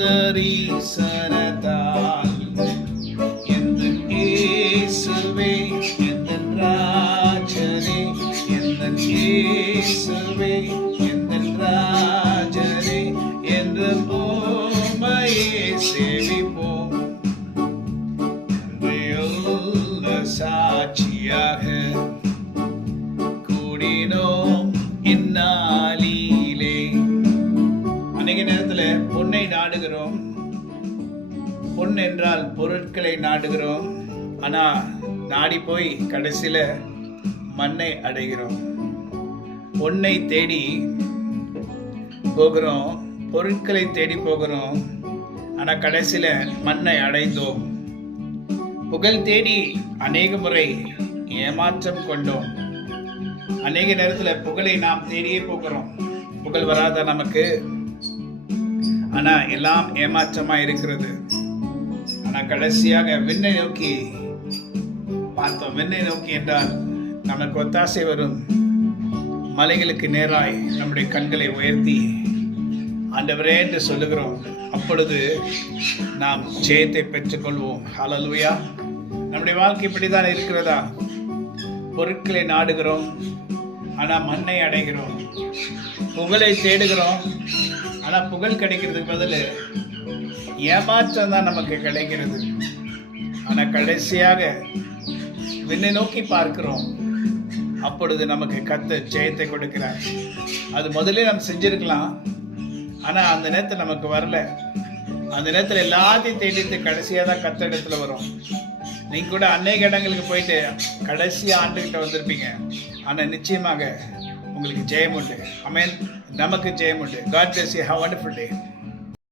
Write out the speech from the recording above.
தரிசனத்தால் எந்தன் இயேசுவே எந்தன் ராஜனே எந்தன் இயேசுவே எந்தன் ராஜனே என்ற உம்மையே சேவிப்போம். அன்புள்ள சாட்சியாக கூடினோம் இந்நாளிலே. அநேக நேரத்துல பொன்னை நாடுகிறோம். பொன் என்றால் பொருட்களை நாடுகிறோம். ஆனா நாடி போய் கடைசியில மண்ணை அடைகிறோம். பொன்னை தேடி போகிறோம், பொருட்களை தேடி போகிறோம். ஆனா கடைசியில மண்ணை அடைந்தோம். புகழ் தேடி அநேக முறை ஏமாற்றம் கொண்டோம். அநேக நேரத்துல புகழை நாம் தேடியே போகிறோம். புகழ் வராத நமக்கு, ஆனா எல்லாம் ஏமாற்றமா இருக்கிறது. ஆனா கடைசியாக விண்ணை நோக்கி பார்த்தோம். விண்ணை நோக்கி என்றால் நமக்கு ஒத்தாசை வரும். மலைகளுக்கு நேராய் நம்முடைய கண்களை உயர்த்தி ஆண்டவரே என்று சொல்லுகிறோம். அப்பொழுது நாம் ஜெயத்தை பெற்றுக்கொள்வோம். ஹல்லேலூயா. நம்முடைய வாழ்க்கை இப்படிதான் இருக்கிறதா? பொருட்களை நாடுகிறோம், ஆனா மண்ணை அடைகிறோம். புகழை தேடுகிறோம், ஆனா புகழ் கிடைக்கிறதுக்கு பதில் ஏமாற்றம் தான் நமக்கு கிடைக்கிறது. ஆனா கடைசியாக விண்ணை நோக்கி பார்க்கிறோம். அப்பொழுது நமக்கு கர்த்தர் ஜெயத்தை கொடுக்கிறார். அது முதல்ல நம்ம செஞ்சிருக்கலாம், ஆனா அந்த நேரத்தில் நமக்கு வரல. அந்த நேரத்தில் எல்லாத்தையும் தேடிட்டு கடைசியாக தான் கர்த்தர் இடத்துல வரும். நீங்க கூட அநேக இடங்களுக்கு போயிட்டு கடைசி ஆண்டுகிட்ட வந்திருப்பீங்க. ஆனா நிச்சயமாக உங்களுக்கு ஜெயம் உண்டு. ஆமென். நமக்கு ஜெயம் உண்டு. God bless you. Have a wonderful day.